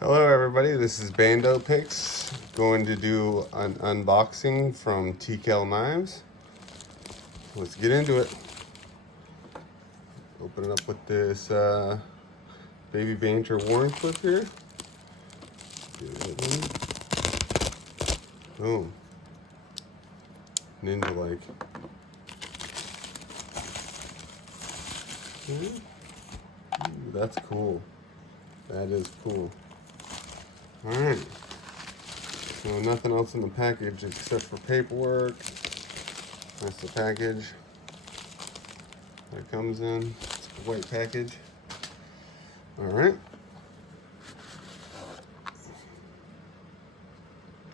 Hello everybody, this is Bando Picks. Going to do an unboxing from TKell Knives. Let's get into it. Open it up with this baby banter warning clip here. Boom. Ninja-like. Ooh, that's cool. That is cool. Alright, so nothing else in the package except for paperwork. That's the package that it comes in. It's a white package. Alright.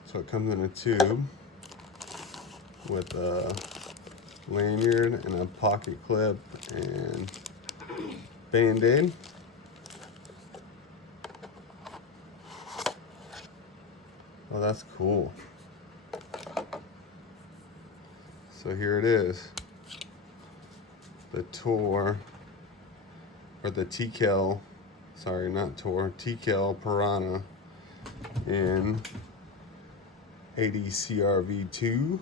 So it comes in a tube with a lanyard and a pocket clip and Band-Aid. Oh, that's cool. So here it is. The Tor, or the TKell, sorry, not Tor, TKell Piranha in 80 CRV2.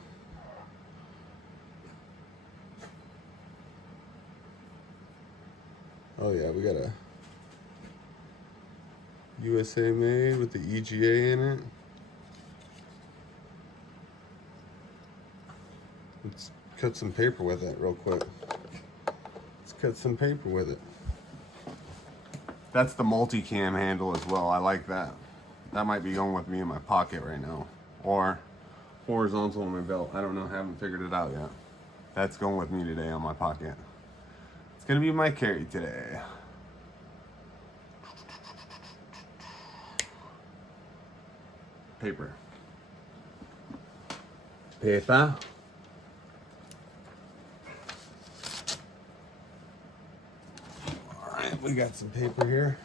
Oh yeah, we got a USA made with the EGA in it. Let's cut some paper with it real quick. Let's cut some paper with it. That's the multi-cam handle as well. I like that. That might be going with me in my pocket right now. Or horizontal on my belt. I don't know. Haven't figured it out yet. That's going with me today on my pocket. It's going to be my carry today. Paper. Paper. We got some paper here.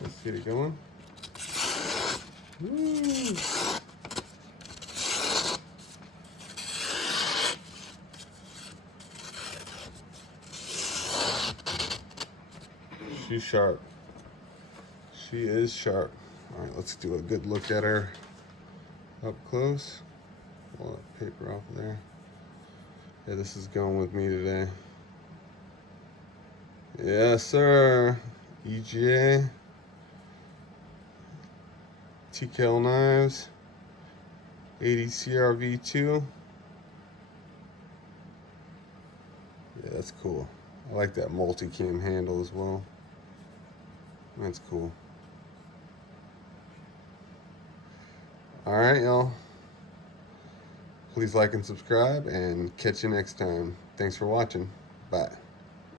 Let's get it going. Woo. She's sharp. She is sharp. All right, let's do a good look at her up close. Pull that paper off of there. Yeah, this is going with me today. Yes, sir. EGA, TKell Knives, 80 CRV2. Yeah, that's cool. I like that multi-cam handle as well. That's cool. All right, y'all. Please like and subscribe, and catch you next time. Thanks for watching. Bye.